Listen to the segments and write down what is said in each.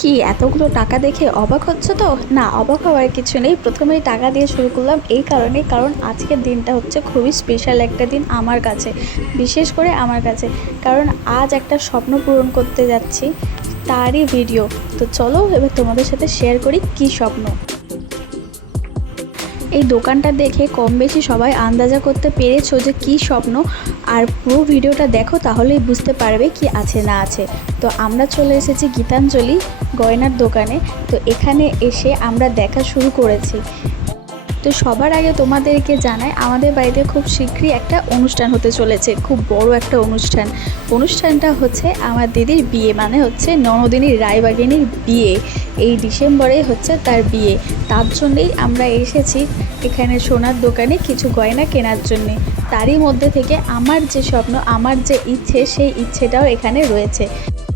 কি এতগুলো টাকা দেখে অবাক হচ্ছে তো? না, অবাক হওয়ার কিছু নেই। প্রথমেই টাকা দিয়ে শুরু করলাম এই কারণেই, কারণ আজকের দিনটা হচ্ছে খুবই স্পেশাল একটা দিন আমার কাছে, বিশেষ করে আমার কাছে। কারণ আজ একটা স্বপ্ন পূরণ করতে যাচ্ছি, তারই ভিডিও। তো চলো এবার তোমাদের সাথে শেয়ার করি কী স্বপ্ন। এই দোকানটা দেখে কম বেশি সবাই আন্দাজা করতে পেরেছো যে কী স্বপ্ন, আর পুরো ভিডিওটা দেখো তাহলেই বুঝতে পারবে কি আছে না আছে। তো আমরা চলে এসেছি গীতাঞ্জলি গয়নার দোকানে। তো এখানে এসে আমরা দেখা শুরু করেছি। তো সবার আগে তোমাদেরকে জানাই, আমাদের বাড়িতে খুব শীঘ্রই একটা অনুষ্ঠান হতে চলেছে, খুব বড় একটা অনুষ্ঠান। অনুষ্ঠানটা হচ্ছে আমার দিদির বিয়ে, মানে হচ্ছে ননদিনী রায়বাগিনীর বিয়ে। এই ডিসেম্বরে হচ্ছে তার বিয়ে। তার জন্যেই আমরা এসেছি এখানে সোনার দোকানে কিছু গয়না কেনার জন্যে। তারই মধ্যে থেকে আমার যে স্বপ্ন, আমার যে ইচ্ছে, সেই ইচ্ছেটাও এখানে রয়েছে।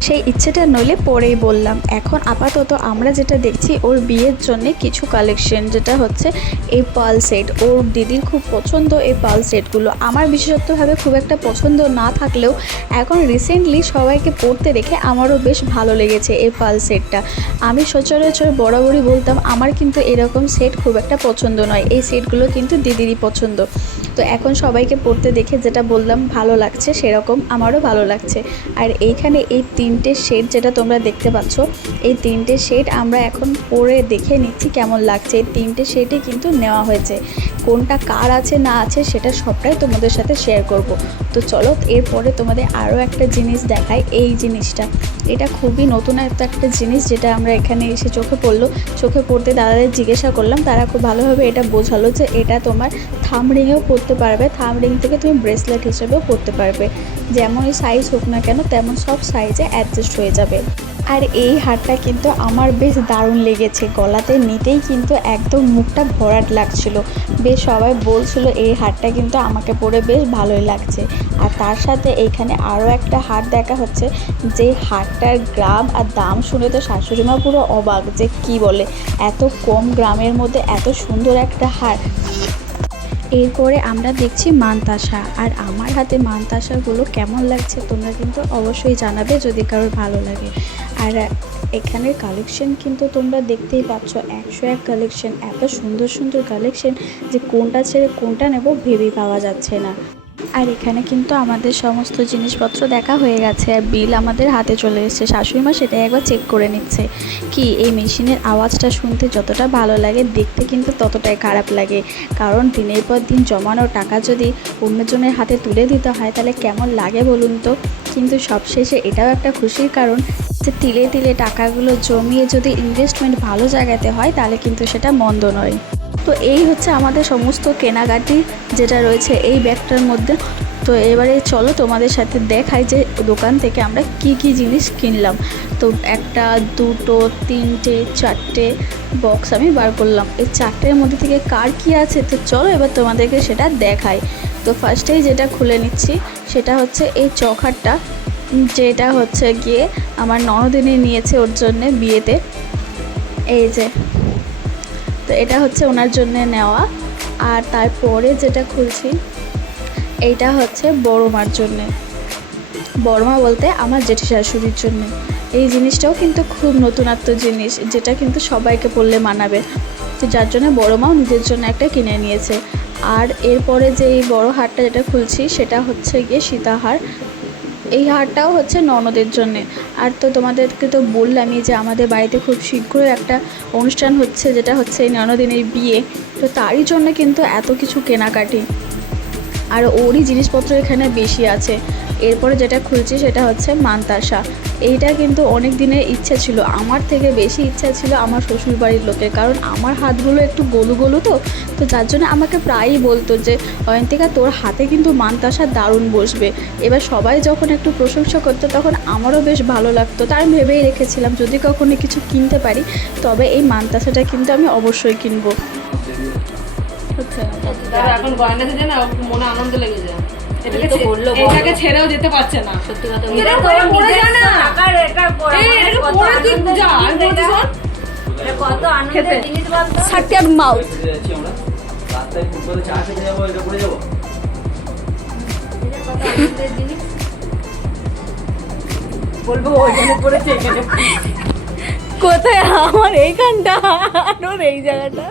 সেই ইচ্ছেটা নইলে পরেই বললাম। এখন আপাতত আমরা যেটা দেখছি ওর বিয়ের জন্যে কিছু কালেকশন, যেটা হচ্ছে এই পার্ল সেট। ওর দিদির খুব পছন্দ এই পার্ল সেটগুলো। আমার বিশেষত্বভাবে খুব একটা পছন্দ না থাকলেও এখন রিসেন্টলি সবাইকে পরতে দেখে আমারও বেশ ভালো লেগেছে এই পার্ল সেটটা। আমি সচরাচর বরাবরই বলতাম আমার কিন্তু এরকম সেট খুব একটা পছন্দ নয়, এই সেটগুলো কিন্তু দিদিরই পছন্দ। তো এখন সবাইকে পরতে দেখে যেটা বললাম ভালো লাগছে, সেরকম আমারও ভালো লাগছে। আর এইখানে এই তিনটে শেড যেটা তোমরা দেখতে পাচ্ছ, এই তিনটে শেড আমরা এখন পরে দেখে নিচ্ছি কেমন লাগছে। এই তিনটে শেডই কিন্তু নেওয়া হয়েছে। কোনটা কার আছে না আছে সেটা সবটাই তোমাদের সাথে শেয়ার করব। তো চলো এরপরে তোমাদের আরও একটা জিনিস দেখাই। এই জিনিসটা, এটা খুবই নতুন একটা জিনিস, যেটা আমরা এখানে এসে চোখে পড়লো। চোখে পড়তে দাদাদের জিজ্ঞাসা করলাম, তারা খুব ভালোভাবে এটা বোঝালো যে এটা তোমার থাম রিংয়েও পরতে পারবে, থাম রিং থেকে তুমি ব্রেসলেট হিসেবেও পরতে পারবে। যেমনই সাইজ হোক না কেন তেমন সব সাইজে অ্যাডজাস্ট হয়ে যাবে। আর এই হারটা কিন্তু আমার বেশ দারুণ লেগেছে, গলাতে নিতেই কিন্তু একদম মুখটা ভরাট লাগছিল। বেশ সবাই বলছিল এই হারটা কিন্তু আমাকে পরে বেশ ভালোই লাগছে। আর তার সাথে এইখানে আরও একটা হার দেখা হচ্ছে, যে হারটার গ্রাম আর দাম শুনে তো শাশুড়িমা পুরো অবাক, যে কি বলে এত কম গ্রামের মধ্যে এত সুন্দর একটা হার। এরপরে আমরা দেখছি মানতাসা। আর আমার হাতে মানতাসাগুলো কেমন লাগছে তোমরা কিন্তু অবশ্যই জানাবে যদি কারোর ভালো লাগে। আর এখানের কালেকশন কিন্তু তোমরা দেখতেই পাচ্ছ, 101 কালেকশন, এত সুন্দর সুন্দর কালেকশন যে কোনটা ছেড়ে কোনটা নেব ভেবেই পাওয়া যাচ্ছে না। আর এখানে কিন্তু আমাদের সমস্ত জিনিসপত্র দেখা হয়ে গেছে, আর বিল আমাদের হাতে চলে এসেছে। শাশুড়িমা সেটাই একবার চেক করে নিচ্ছে। কি এই মেশিনের আওয়াজটা শুনতে যতটা ভালো লাগে, দেখতে কিন্তু ততটাই খারাপ লাগে। কারণ দিনের পর দিন জমানো টাকা যদি অন্যজনের হাতে তুলে দিতে হয় তাহলে কেমন লাগে বলুন তো। কিন্তু সবশেষে এটাও একটা খুশির কারণ যে তিলে তিলে টাকাগুলো জমিয়ে যদি ইনভেস্টমেন্ট ভালো জায়গাতে হয় তাহলে কিন্তু সেটা মন্দ নয়। তো এই হচ্ছে আমাদের সমস্ত কেনাকাটি যেটা রয়েছে এই ব্যাগটার মধ্যে। তো এবারে চলো তোমাদের সাথে দেখাই যে দোকান থেকে আমরা কি কি জিনিস কিনলাম। তো একটা, দুটো, তিনটে, চারটে বক্স আমি বার করলাম। এই চারটের মধ্যে থেকে কার কী আছে তো চলো এবার তোমাদেরকে সেটা দেখাই। তো ফার্স্টেই যেটা খুলে নিচ্ছি সেটা হচ্ছে এই চৌকাঠটা, যেটা হচ্ছে গিয়ে আমার ননদিনী নিয়েছে ওর জন্যে বিয়েতে। এই যে, তো এটা হচ্ছে ওনার জন্য নেওয়া। আর তারপরে যেটা খুলছি এইটা হচ্ছে বড় মার জন্যে, বড় মা বলতে আমার জেঠি শাশুড়ির জন্য। এই জিনিসটাও কিন্তু খুব নতুনত্ব জিনিস, যেটা কিন্তু সবাইকে পরলে মানাবে, তো যার জন্য বড় মাও নিজের জন্য একটা কিনে নিয়েছে। আর এরপরে যে এই বড় হারটা যেটা খুলছি সেটা হচ্ছে গিয়ে সীতাহার। এই হারটাও হচ্ছে ননদের জন্যে। আর তো তোমাদেরকে তো বললামই যে আমাদের বাড়িতে খুব শীঘ্রই একটা অনুষ্ঠান হচ্ছে, যেটা হচ্ছে এই ননদিনের বিয়ে। তো তারই জন্য কিন্তু এত কিছু কেনাকাটি, আর ওরই জিনিসপত্র এখানে বেশি আছে। এরপরে যেটা খুলছি সেটা হচ্ছে মানতাসা। এইটা কিন্তু অনেক দিনের ইচ্ছে ছিল, আমার থেকে বেশি ইচ্ছা ছিল আমার শ্বশুর বাড়ির লোকের, কারণ আমার হাতগুলো একটু গলু গলু তো যার জন্য আমাকে প্রায়ই বলতো যে অয়ন্তিকা তোর হাতে কিন্তু মানতাসা দারুণ বসবে। এবার সবাই যখন একটু প্রশংসা করতো তখন আমারও বেশ ভালো লাগতো। তাই আমি ভেবেই রেখেছিলাম যদি কখনো কিছু কিনতে পারি তবে এই মানতাসাটা কিন্তু আমি অবশ্যই কিনবো। এখন গয়না থেকে না মনে আনন্দ লেগে যায়, এটাকে ছেড়েও যেতে পারছে না। সত্যি কথা এটা পরে যা না, এটা পরে তুই যা। আমি বলছি শোন, কত আনন্দের জিনিস বলতো। সাকিব মাউথ রাস্তায় ফুটবলে চা খেতে যাবো, এটা করে যাবো। কত আনন্দের জিনিস বলবো ওইখানে পড়েছে এখানে। কোথায় আমার এইখানটা আর ওর এই জায়গাটা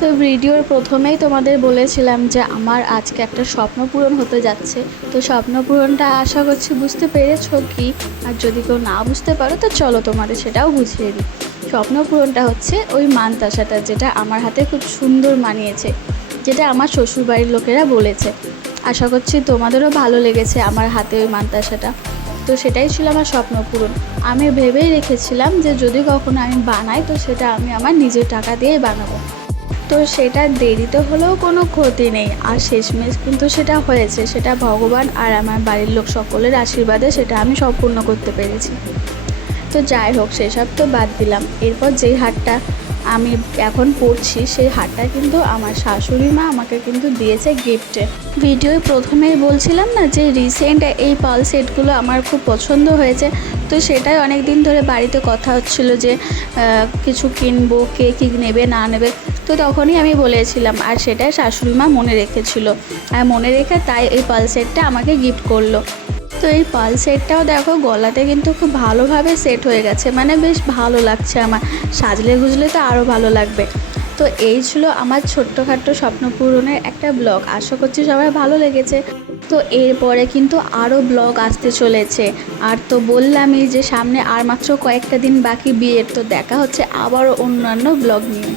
তো ভিডিওর প্রথমেই তোমাদের বলেছিলাম যে আমার আজকে একটা স্বপ্ন পূরণ হতে যাচ্ছে। তো স্বপ্ন পূরণটা আশা করছি বুঝতে পেরেছো কি, আর যদি কেউ না বুঝতে পারো তো চলো তোমাদের সেটাও বুঝিয়ে দিই। স্বপ্ন পূরণটা হচ্ছে ওই মানতাসাটা, যেটা আমার হাতে খুব সুন্দর মানিয়েছে, যেটা আমার শ্বশুরবাড়ির লোকেরা বলেছে। আশা করছি তোমাদেরও ভালো লেগেছে আমার হাতে ওই মানতাসাটা। তো সেটাই ছিল আমার স্বপ্ন পূরণ। আমি ভেবেই রেখেছিলাম যে যদি কখনো আমি বানাই তো সেটা আমি আমার নিজের টাকা দিয়েই বানাবো। তো সেটা দেরিতে হলেও কোনো ক্ষতি নেই, আর শেষমেশ কিন্তু সেটা হয়েছে। সেটা ভগবান আর আমার বাড়ির লোক সকলের আশীর্বাদে সেটা আমি সম্পূর্ণ করতে পেরেছি। তো যাই হোক, সেসব তো বাদ দিলাম। এরপর যেই হারটা আমি এখন পরছি সেই হারটা কিন্তু আমার শাশুড়ি মা আমাকে কিন্তু দিয়েছে গিফটে। ভিডিওয় প্রথমেই বলছিলাম না যে রিসেন্ট এই পাল সেটগুলো আমার খুব পছন্দ হয়েছে। তো সেটাই অনেক দিন ধরে বাড়িতে কথা হচ্ছিল যে কিছু কিনবো, কে কী নেবে না নেবে। তো তখনই আমি বলেছিলাম, আর সেটাই শাশুড়ি মা মনে রেখেছিল, আর মনে রেখে তাই এই পাল সেটটা আমাকে গিফট করলো। তো এই পাল সেটটাও দেখো গলাতে কিন্তু খুব ভালোভাবে সেট হয়ে গেছে, মানে বেশ ভালো লাগছে আমার। সাজলে গুজলে তো আরও ভালো লাগবে। তো এই ছিল আমার ছোট্টখাট্টো স্বপ্ন পূরণের একটা ব্লগ। আশা করছি সবাই ভালো লেগেছে। তো এরপরে কিন্তু আরও ব্লগ আসতে চলেছে। আর তো বললামই যে সামনে আর মাত্র কয়েকটা দিন বাকি বিয়ের। তো দেখা হচ্ছে আবারও অন্যান্য ব্লগ নিয়ে।